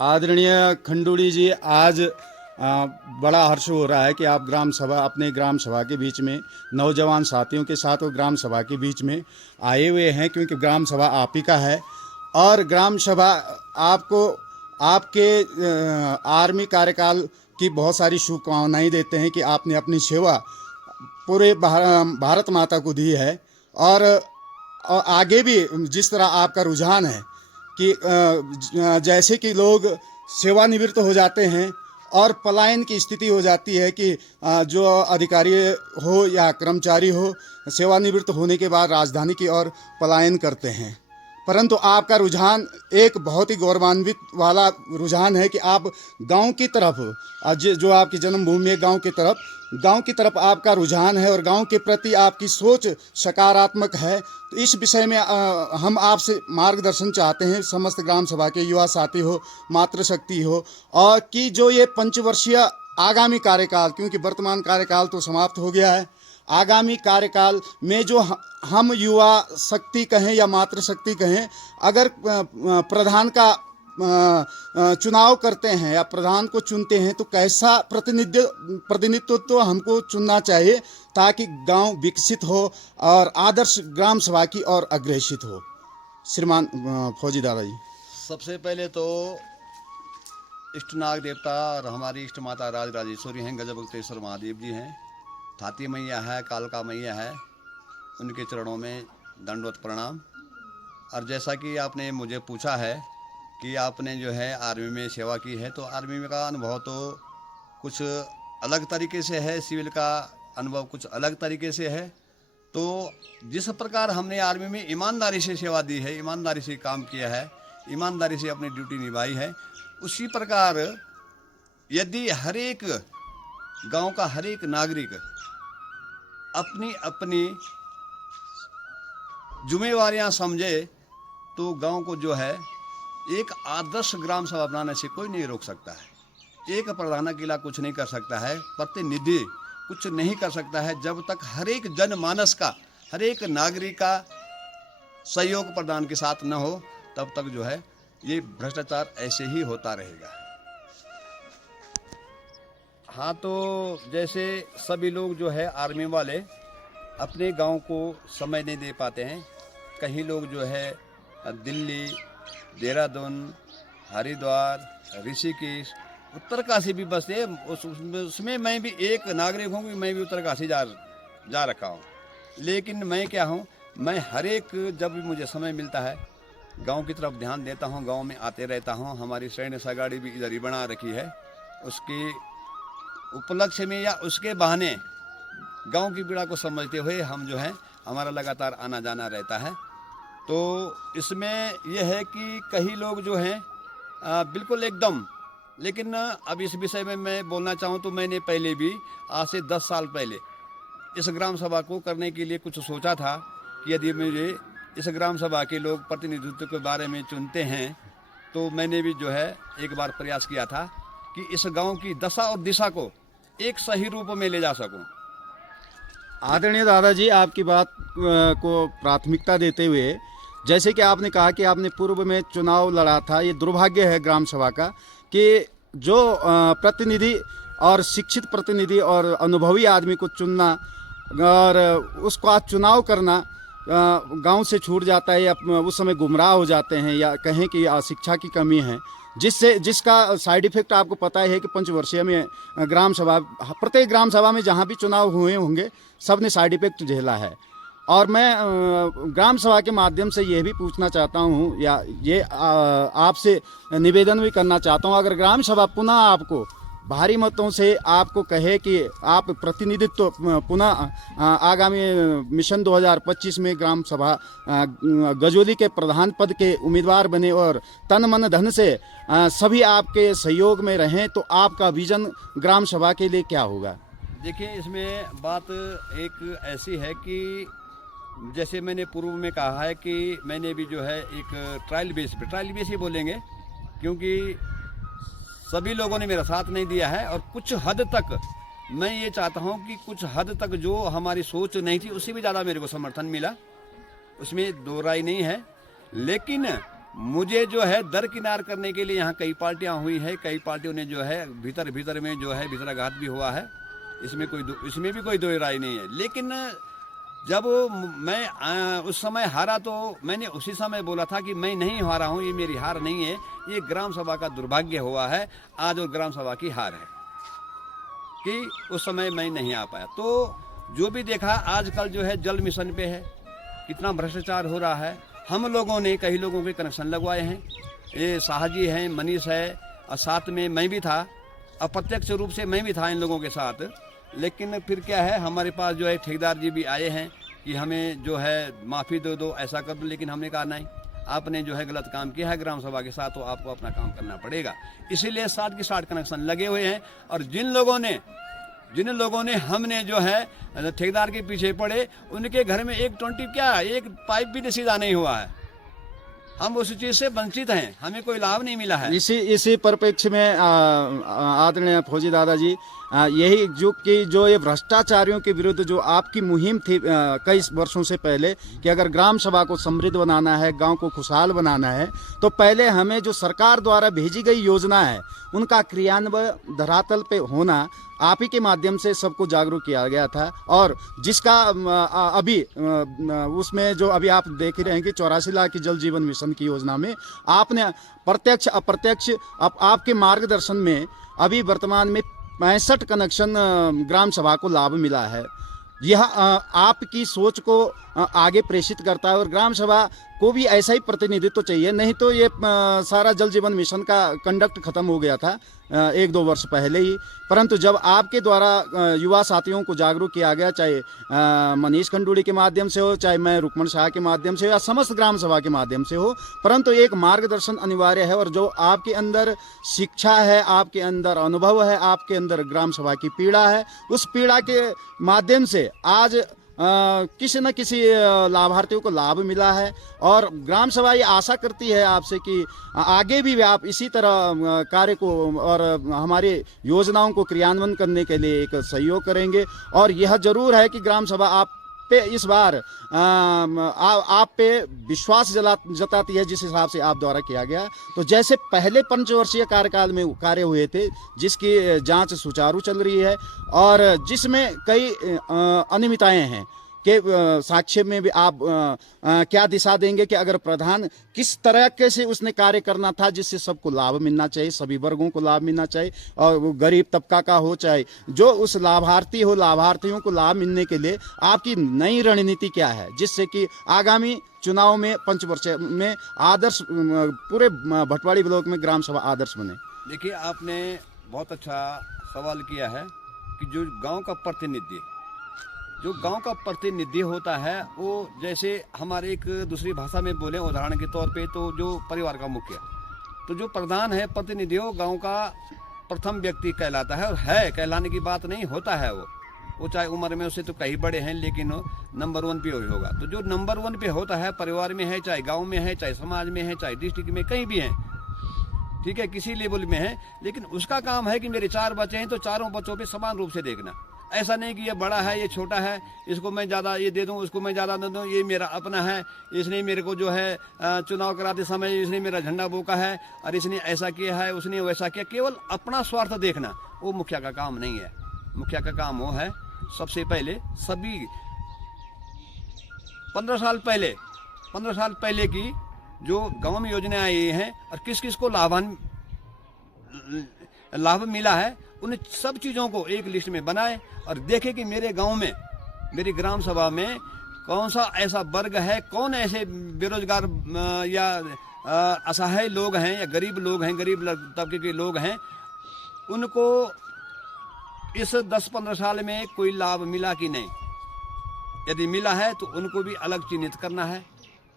आदरणीय खंडूड़ी जी, आज बड़ा हर्ष हो रहा है कि आप ग्राम सभा, अपने ग्राम सभा के बीच में नौजवान साथियों के साथ और ग्राम सभा के बीच में आए हुए हैं, क्योंकि ग्राम सभा आप ही का है। और ग्राम सभा आपको आपके आर्मी कार्यकाल की बहुत सारी शुभकामनाएं देते हैं कि आपने अपनी सेवा पूरे भारत माता को दी है। और आगे भी जिस तरह आपका रुझान है कि जैसे कि लोग सेवानिवृत्त हो जाते हैं और पलायन की स्थिति हो जाती है कि जो अधिकारी हो या कर्मचारी हो, सेवानिवृत्त होने के बाद राजधानी की ओर पलायन करते हैं, परंतु आपका रुझान एक बहुत ही गौरवान्वित वाला रुझान है कि आप गांव की तरफ, जो आपकी जन्मभूमि है गांव की तरफ आपका रुझान है और गांव के प्रति आपकी सोच सकारात्मक है। तो इस विषय में हम आपसे मार्गदर्शन चाहते हैं, समस्त ग्राम सभा के युवा साथी हो, मातृशक्ति हो, और कि जो ये पंचवर्षीय आगामी कार्यकाल, क्योंकि वर्तमान कार्यकाल तो समाप्त हो गया है, आगामी कार्यकाल में जो हम युवा शक्ति कहें या मातृशक्ति कहें, अगर प्रधान का चुनाव करते हैं या प्रधान को चुनते हैं तो कैसा प्रतिनिधित्व तो हमको चुनना चाहिए ताकि गांव विकसित हो और आदर्श ग्राम सभा की ओर अग्रसित हो। श्रीमान फौजी दादा जी, सबसे पहले तो इष्ट नाग देवता और हमारी इष्ट माता राजराजेश्वरी हैं, गजमुक्तेश्वर महादेव जी हैं, थाती मैया है, कालका मैया है, उनके चरणों में दंडवत प्रणाम। और जैसा कि आपने मुझे पूछा है कि आपने जो है आर्मी में सेवा की है, तो आर्मी में का अनुभव तो कुछ अलग तरीके से है, सिविल का अनुभव कुछ अलग तरीके से है। तो जिस प्रकार हमने आर्मी में ईमानदारी से सेवा दी है, ईमानदारी से काम किया है, ईमानदारी से अपनी ड्यूटी निभाई है, उसी प्रकार यदि हर एक गांव का हर एक नागरिक अपनी अपनी जिम्मेवारियां समझे तो गांव को जो है एक आदर्श ग्राम सभा बनाने से कोई नहीं रोक सकता है। एक प्रधान अकेला कुछ नहीं कर सकता है, प्रतिनिधि कुछ नहीं कर सकता है, जब तक हर एक जनमानस का, हर एक नागरिक का सहयोग प्रधान के साथ न हो, तब तक जो है ये भ्रष्टाचार ऐसे ही होता रहेगा। हाँ, तो जैसे सभी लोग जो है आर्मी वाले अपने गांव को समय नहीं दे पाते हैं। कहीं लोग जो है दिल्ली, देहरादून, हरिद्वार, ऋषिकेश, उत्तरकाशी भी बसते। उसमें मैं भी एक नागरिक हूँ कि मैं भी उत्तरकाशी जा रखा हूँ। लेकिन मैं क्या हूँ, मैं हर एक जब भी मुझे समय मिलता है गांव की तरफ ध्यान देता हूँ, गांव में आते रहता हूँ। हमारी सैन्य सागाड़ी भी इधर ही बना रखी है। उसके उपलक्ष्य में या उसके बहाने गांव की पीड़ा को समझते हुए हम जो है हमारा लगातार आना जाना रहता है। तो इसमें यह है कि कई लोग जो हैं बिल्कुल एकदम, लेकिन अब इस विषय में मैं बोलना चाहूँ तो मैंने पहले भी आज से 10 साल पहले इस ग्राम सभा को करने के लिए कुछ सोचा था कि यदि मुझे इस ग्राम सभा के लोग प्रतिनिधित्व के बारे में चुनते हैं तो मैंने भी जो है एक बार प्रयास किया था कि इस गांव की दशा और दिशा को एक सही रूप में ले जा सकूं। आदरणीय दादाजी, आपकी बात को प्राथमिकता देते हुए, जैसे कि आपने कहा कि आपने पूर्व में चुनाव लड़ा था, ये दुर्भाग्य है ग्राम सभा का कि जो प्रतिनिधि और शिक्षित प्रतिनिधि और अनुभवी आदमी को चुनना और उसका चुनाव करना गांव से छूट जाता है, या उस समय गुमराह हो जाते हैं, या कहें कि शिक्षा की कमी है, जिसका साइड इफेक्ट आपको पता है कि पंचवर्षीय में ग्राम सभा, प्रत्येक ग्राम सभा में जहां भी चुनाव हुए होंगे सब ने साइड इफेक्ट झेला है। और मैं ग्राम सभा के माध्यम से यह भी पूछना चाहता हूं, या ये आपसे निवेदन भी करना चाहता हूं, अगर ग्राम सभा पुनः आपको भारी मतों से आपको कहे कि आप प्रतिनिधित्व पुनः आगामी मिशन 2025 में ग्राम सभा गजोली के प्रधान पद के उम्मीदवार बने और तन मन धन से सभी आपके सहयोग में रहें, तो आपका विजन ग्राम सभा के लिए क्या होगा? देखिए, इसमें बात एक ऐसी है कि जैसे मैंने पूर्व में कहा है कि मैंने भी जो है एक ट्रायल बेस ही बोलेंगे, क्योंकि सभी लोगों ने मेरा साथ नहीं दिया है और कुछ हद तक मैं ये चाहता हूँ कि कुछ हद तक जो हमारी सोच नहीं थी उससे भी ज़्यादा मेरे को समर्थन मिला, उसमें दो राय नहीं है। लेकिन मुझे जो है दरकिनार करने के लिए यहाँ कई पार्टियाँ हुई है, कई पार्टियों ने जो है भीतर में जो है भीतराघात भी हुआ है, इसमें भी कोई दो राय नहीं है। लेकिन जब मैं उस समय हारा तो मैंने उसी समय बोला था कि मैं नहीं हारा हूँ, ये मेरी हार नहीं है, ये ग्राम सभा का दुर्भाग्य हुआ है आज और ग्राम सभा की हार है कि उस समय मैं नहीं आ पाया। तो जो भी देखा आजकल जो है जल मिशन पे है, कितना भ्रष्टाचार हो रहा है। हम लोगों ने कई लोगों के कनेक्शन लगवाए हैं, ये शाहजी हैं, मनीष है, और साथ में मैं भी था, अप्रत्यक्ष रूप से मैं भी था इन लोगों के साथ। लेकिन फिर क्या है, हमारे पास जो है ठेकेदार जी भी आए हैं कि हमें जो है माफ़ी दे दो, ऐसा कर दो। लेकिन हमने कहा नहीं, आपने जो है गलत काम किया है ग्राम सभा के साथ, तो आपको अपना काम करना पड़ेगा। इसीलिए 60 के 60 कनेक्शन लगे हुए हैं। और जिन लोगों ने हमने जो है ठेकेदार के पीछे पड़े, उनके घर में एक पाइप भी सीधा नहीं हुआ है। हम उस चीज़ से वंचित हैं, हमें कोई लाभ नहीं मिला है। इसी परिप्रेक्ष्य में आदरणीय फौजी दादाजी, यही जो ये भ्रष्टाचारियों के विरुद्ध जो आपकी मुहिम थी कई वर्षों से पहले कि अगर ग्राम सभा को समृद्ध बनाना है, गांव को खुशहाल बनाना है, तो पहले हमें जो सरकार द्वारा भेजी गई योजना है उनका क्रियान्वयन धरातल पे होना, आप ही के माध्यम से सबको जागरूक किया गया था। और जिसका अभी उसमें जो अभी आप देख ही रहे हैं कि 84 लाख की जल जीवन मिशन की योजना में आपने प्रत्यक्ष अप्रत्यक्ष आपके मार्गदर्शन में अभी वर्तमान में 65 कनेक्शन ग्राम सभा को लाभ मिला है। यह आपकी सोच को आगे प्रेषित करता है और ग्राम सभा को भी ऐसा ही प्रतिनिधित्व चाहिए। नहीं तो ये सारा जल जीवन मिशन का कंडक्ट खत्म हो गया था 1-2 वर्ष पहले ही। परंतु जब आपके द्वारा युवा साथियों को जागरूक किया गया, चाहे मनीष खंडूड़ी के माध्यम से हो, चाहे मैं रुक्मण शाह के माध्यम से हो, या समस्त ग्राम सभा के माध्यम से हो, परंतु एक मार्गदर्शन अनिवार्य है। और जो आपके अंदर शिक्षा है, आपके अंदर अनुभव है, आपके अंदर ग्राम सभा की पीड़ा है, उस पीड़ा के माध्यम से आज किसी न किसी लाभार्थियों को लाभ मिला है। और ग्राम सभा ये आशा करती है आपसे कि आगे भी आप इसी तरह कार्य को और हमारी योजनाओं को क्रियान्वयन करने के लिए एक सहयोग करेंगे। और यह जरूर है कि ग्राम सभा आप पे इस बार आप पे विश्वास जताती है, जिस हिसाब से आप द्वारा किया गया। तो जैसे पहले पंचवर्षीय कार्यकाल में कार्य हुए थे, जिसकी जांच सुचारू चल रही है और जिसमें कई अनियमितताएं हैं, के साक्ष्य में भी आप क्या दिशा देंगे कि अगर प्रधान किस तरह से उसने कार्य करना था जिससे सबको लाभ मिलना चाहिए, सभी वर्गों को लाभ मिलना चाहिए, और वो गरीब तबका का हो चाहे जो उस लाभार्थी हो, लाभार्थियों को लाभ मिलने के लिए आपकी नई रणनीति क्या है, जिससे कि आगामी चुनाव में पंचवर्षीय में आदर्श पूरे भटवाड़ी ब्लॉक में ग्राम सभा आदर्श बने। देखिए, आपने बहुत अच्छा सवाल किया है कि जो गांव का प्रतिनिधि होता है, वो जैसे हमारे एक दूसरी भाषा में बोले उदाहरण के तौर पे, तो जो परिवार का मुखिया, तो जो प्रधान है, प्रतिनिधि हो, गांव का प्रथम व्यक्ति कहलाता है। और है कहलाने की बात नहीं, होता है वो चाहे उम्र में उससे तो कहीं बड़े हैं, लेकिन वो नंबर 1 पे ही होगा। तो जो नंबर 1 पे होता है, परिवार में है, चाहे गाँव में है, चाहे समाज में है, चाहे डिस्ट्रिक्ट में, कहीं भी है, ठीक है, किसी लेवल में है, लेकिन उसका काम है कि मेरे 4 बच्चे हैं तो चारों बच्चों पे समान रूप से देखना। ऐसा नहीं कि ये बड़ा है, ये छोटा है, इसको मैं ज़्यादा ये दे दूं, उसको मैं ज़्यादा दे दूं, ये मेरा अपना है, इसने मेरे को जो है चुनाव कराते समय इसने मेरा झंडा बोका है, और इसने ऐसा किया है, उसने वैसा किया। केवल अपना स्वार्थ देखना वो मुखिया का काम नहीं है। मुखिया का काम वो है, सबसे पहले सभी 15 साल पहले की जो गाँव में योजनाएं आई हैं और किस किस को लाभ मिला है, उन सब चीज़ों को एक लिस्ट में बनाए और देखे कि मेरे गांव में, मेरी ग्राम सभा में कौन सा ऐसा वर्ग है, कौन ऐसे बेरोजगार या असहाय लोग हैं या गरीब लोग हैं, गरीब तबके के लोग हैं, उनको इस 10-15 साल में कोई लाभ मिला कि नहीं। यदि मिला है तो उनको भी अलग चिन्हित करना है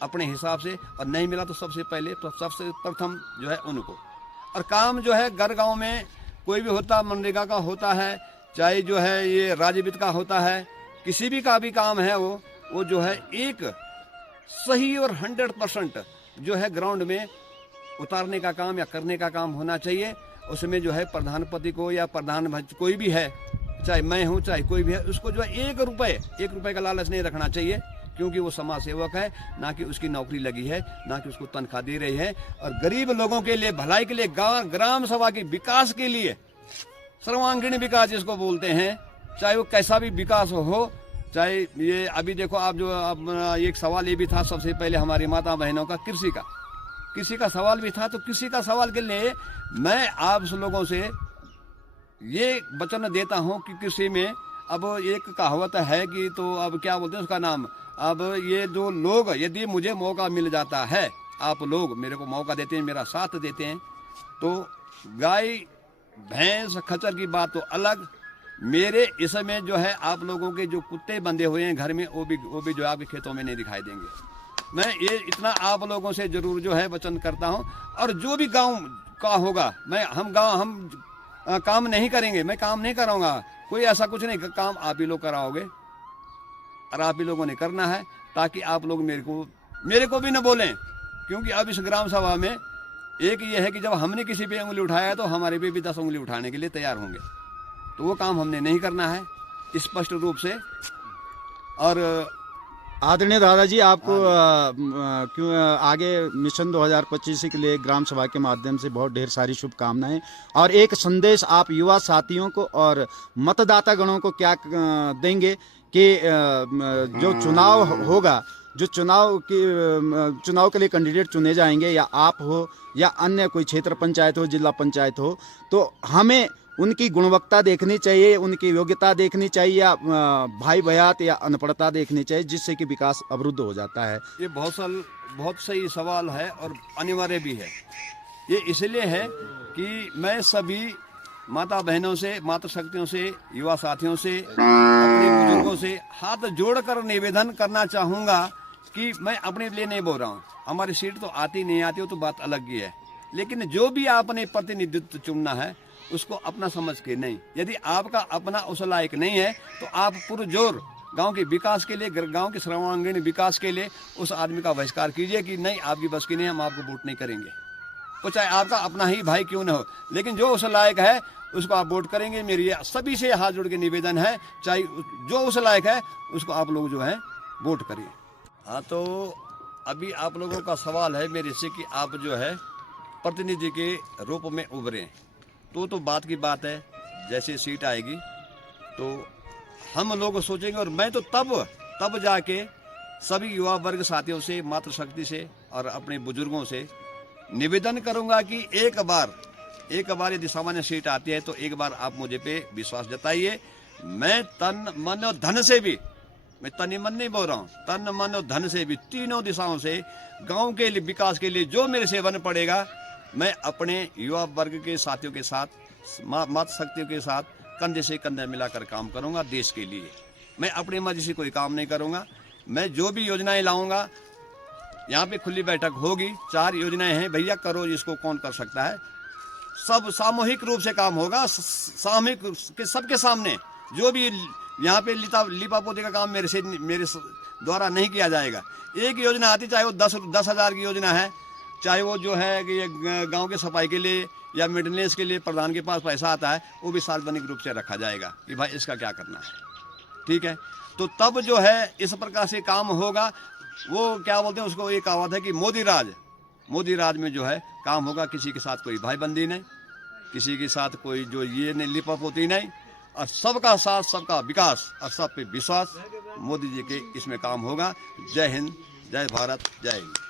अपने हिसाब से, और नहीं मिला तो सबसे प्रथम जो है उनको। और काम जो है घर गाँव में कोई भी होता, मनरेगा का होता है, चाहे जो है ये राज्य वित्त का होता है, किसी भी का भी काम है, वो जो है एक सही और 100% जो है ग्राउंड में उतारने का काम या करने का काम होना चाहिए। उसमें जो है प्रधानपति को या प्रधान कोई भी है, चाहे मैं हूँ चाहे कोई भी है, उसको जो है 1 रुपये का लालच नहीं रखना चाहिए क्योंकि वो समाज सेवक है, ना कि उसकी नौकरी लगी है, ना कि उसको तनख्वाह दे रही है। और गरीब लोगों के लिए, भलाई के लिए, ग्राम सभा के विकास के लिए, सर्वांगीण विकास जिसको बोलते हैं, चाहे वो कैसा भी विकास हो, चाहे ये अभी देखो आप जो एक सवाल ये भी था सबसे पहले हमारी माता बहनों का, कृषि का सवाल भी था। तो कृषि का सवाल के लिए मैं आप लोगों से ये वचन देता हूँ कि कृषि में अब एक कहावत है कि, तो अब क्या बोलते हैं उसका नाम, अब ये जो लोग, यदि मुझे मौका मिल जाता है, आप लोग मेरे को मौका देते हैं, मेरा साथ देते हैं, तो गाय भैंस खच्चर की बात तो अलग, मेरे इसमें जो है आप लोगों के जो कुत्ते बंधे हुए हैं घर में, वो भी जो आपके खेतों में नहीं दिखाई देंगे। मैं ये इतना आप लोगों से जरूर जो है वचन करता हूँ। और जो भी गांव का होगा, हम काम नहीं करेंगे, मैं काम नहीं कराऊंगा, कोई ऐसा कुछ नहीं, काम आप ही लोग कराओगे और आप ही लोगों ने करना है, ताकि आप लोग मेरे को भी न बोलें। क्योंकि अब इस ग्राम सभा में एक ये है कि जब हमने किसी पे उंगली उठाया तो हमारे पे भी 10 उंगली उठाने के लिए तैयार होंगे, तो वो काम हमने नहीं करना है स्पष्ट रूप से। और आदरणीय दादाजी, आपको क्यों आगे मिशन 2025 के लिए ग्राम सभा के माध्यम से बहुत ढेर सारी शुभकामनाएं, और एक संदेश आप युवा साथियों को और मतदाता गणों को क्या देंगे कि जो चुनाव होगा, जो चुनाव के लिए कैंडिडेट चुने जाएंगे, या आप हो या अन्य कोई क्षेत्र पंचायत हो, जिला पंचायत हो, तो हमें उनकी गुणवत्ता देखनी चाहिए, उनकी योग्यता देखनी चाहिए, या भाई भयात या अनपढ़ता देखनी चाहिए, जिससे कि विकास अवरुद्ध हो जाता है? ये बहुत सही सवाल है और अनिवार्य भी है। ये इसलिए है कि मैं सभी माता बहनों से, माता शक्तियों से, युवा साथियों से, अपने बुजुर्गों से हाथ जोड़कर निवेदन करना चाहूँगा कि मैं अपने लिए नहीं बोल रहा हूँ, हमारी सीट तो आती नहीं आती हो तो बात अलग ही है, लेकिन जो भी आपने प्रतिनिधित्व चुनना है उसको अपना समझ के नहीं, यदि आपका अपना उस लायक नहीं है तो आप पुरजोर गांव के विकास के लिए, गांव के सर्वांगीण विकास के लिए उस आदमी का बहिष्कार कीजिए कि नहीं, आपकी बस की नहीं, हम आपको वोट नहीं करेंगे। तो चाहे आपका अपना ही भाई क्यों न हो, लेकिन जो उस लायक है उसको आप वोट करेंगे। मेरी सभी से हाथ जोड़ के निवेदन है, चाहे जो उस लायक है उसको आप लोग जो है वोट करिए। हाँ, तो अभी आप लोगों का सवाल है मेरे से कि आप जो है प्रतिनिधि के रूप में उभरें, तो बात की बात है, जैसे सीट आएगी तो हम लोग सोचेंगे। और मैं तो तब जाके सभी युवा वर्ग साथियों से, मातृशक्ति से और अपने बुजुर्गों से निवेदन करूंगा कि एक बार यदि सामान्य सीट आती है तो एक बार आप मुझे पे विश्वास जताइए। मैं तन मन और धन से भी, मैं तन मन नहीं बोल रहा हूँ, तन मन और धन से भी, तीनों दिशाओं से गांव के लिए, विकास के लिए जो मेरे से बन पड़ेगा, मैं अपने युवा वर्ग के साथियों के साथ, मातृ शक्तियों के साथ कंधे से कंधे मिलाकर काम करूंगा देश के लिए। मैं अपनी मर्जी से कोई काम नहीं करूंगा। मैं जो भी योजनाएं लाऊंगा, यहाँ पे खुली बैठक होगी, 4 योजनाएं हैं भैया, करो, इसको कौन कर सकता है, सब सामूहिक रूप से काम होगा, सामूहिक के सबके सामने। जो भी यहाँ पे लिपा पोते का काम मेरे द्वारा नहीं किया जाएगा। एक योजना आती, चाहे वो 10,000 की योजना है, चाहे वो जो है कि गांव के सफाई के लिए या मेंटेनेंस के लिए प्रधान के पास पैसा आता है, वो भी सार्वजनिक रूप से रखा जाएगा कि भाई इसका क्या करना है, ठीक है। तो तब जो है इस प्रकार से काम होगा। वो क्या बोलते हैं उसको, एक कहावत है कि मोदी राज में जो है काम होगा। किसी के साथ कोई भाईबंदी नहीं, किसी के साथ कोई जो ये नहीं, लिपापोती नहीं, और सबका साथ, सबका विकास और सब पे विश्वास, मोदी जी के इसमें काम होगा। जय हिंद, जय भारत, जय हिंद।